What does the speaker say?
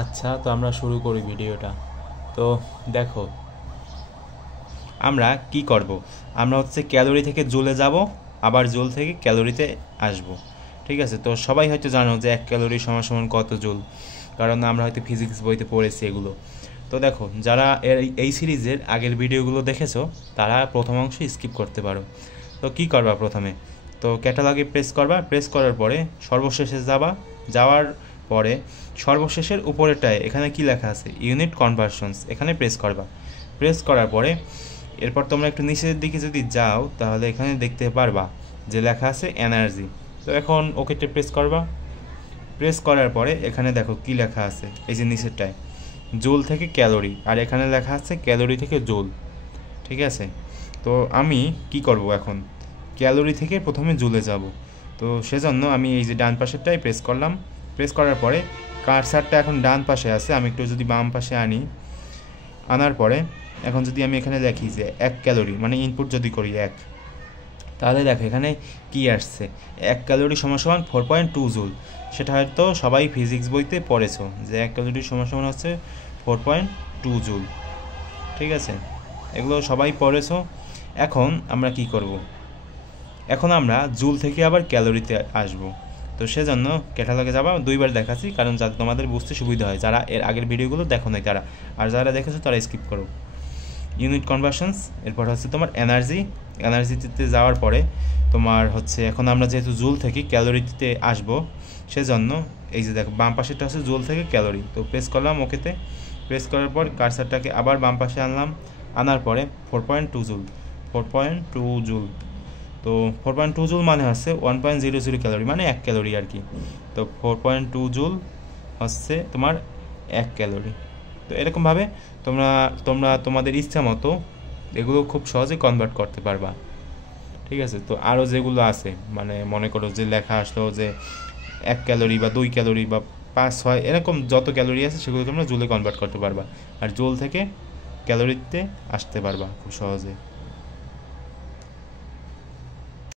আচ্ছা, তো আমরা শুরু করি ভিডিওটা। তো দেখো, আমরা কি করব, আমরা হচ্ছে ক্যালোরি থেকে জুলে যাব, আবার জুল থেকে ক্যালোরিতে আসব। ঠিক আছে, তো সবাই হয়তো জানো যে 1 ক্যালোরি সমান সমান কত জুল, কারণ আমরা হয়তো ফিজিক্স বইতে পড়েছি এগুলো। তো দেখো, যারা এই সিরিজের আগের ভিডিওগুলো দেখেছো তারা প্রথম অংশ স্কিপ করতে পারো। তো কি করবা প্রথমে, তো ক্যাটালগে প্রেস করবা, প্রেস করার পরে সর্বশেষে যাওয়ার পরে সর্বশেষের উপরেটায় এখানে কি লেখা আছে, ইউনিট কনভার্সনস, এখানে প্রেস করবা। প্রেস করার পরে এরপর তোমরা একটু নিচের দিকে যদি যাও তাহলে এখানে দেখতে পারবা যে লেখা আছে এনার্জি। তো এখন ওকেতে প্রেস করবা। প্রেস করার পরে এখানে দেখো কি লেখা আছে, এই যে নিচেরটায় জুল থেকে ক্যালোরি, আর এখানে লেখা আছে ক্যালোরি থেকে জুল। ঠিক আছে, তো আমি কি করব এখন, ক্যালোরি থেকে প্রথমে জুলে যাব। তো সেজন্য আমি এই যে ডান পাশেরটাই প্রেস করলাম। প্রেস করার পরে কার্সারটা এখন ডান পাশে আছে, আমি একটু যদি বাম পাশে আনার পরে এখন যদি আমি এখানে লিখি যে 1 ক্যালোরি, মানে ইনপুট যদি করি 1, তাহলে দেখো এখানে কি আসছে, 1 ক্যালোরি সমান সমান 4.2 জুল। সেটা হয়তো সবাই ফিজিক্স বইতে পড়েছো যে 1 ক্যালোরি সমান সমান হচ্ছে 4.2 জুল। ঠিক আছে, এগুলো সবাই পড়েছো। এখন আমরা কি করব, এখন আমরা জুল থেকে আবার ক্যালোরিতে আসব। তো সেজন্য ক্যাটালগে যাবা, দুইবার দেখাচ্ছি কারণ যাতে তোমাদের বুঝতে সুবিধা হয়, যারা এর আগের ভিডিওগুলো দেখো নাই তারা, আর যারা দেখেছো তারা স্কিপ করো। ইউনিট কনভার্সনস, এরপর হচ্ছে তোমার এনার্জিতে যাওয়ার পরে তোমার হচ্ছে এখন আমরা যেহেতু জুল থেকে ক্যালোরিতে আসবো, সেজন্য এই যে দেখো বাম পাশেরটা হচ্ছে জুল থেকে ক্যালোরি। তো প্রেস করলাম ওকেতে। প্রেস করার পর কার্সারটাকে আবার বাম পাশে আনার পরে 4.2 জুল। তো 4.2 জুল মানে হচ্ছে 1.00 ক্যালোরি, মানে 1 ক্যালোরি আর কি। তো 4.2 জুল হচ্ছে তোমার 1 ক্যালোরি। তো এরকমভাবে তোমরা তোমরা তোমাদের ইচ্ছা মতো এগুলো খুব সহজে কনভার্ট করতে পারবা। ঠিক আছে, তো আরও যেগুলো আছে, মানে মনে করো যে লেখা আসলো যে 1 ক্যালোরি বা 2 ক্যালোরি বা 5, 6, এরকম যত ক্যালোরি আছে সেগুলো তোমরা জুলে কনভার্ট করতে পারবা, আর জুল থেকে ক্যালোরিতে আসতে পারবা খুব সহজে।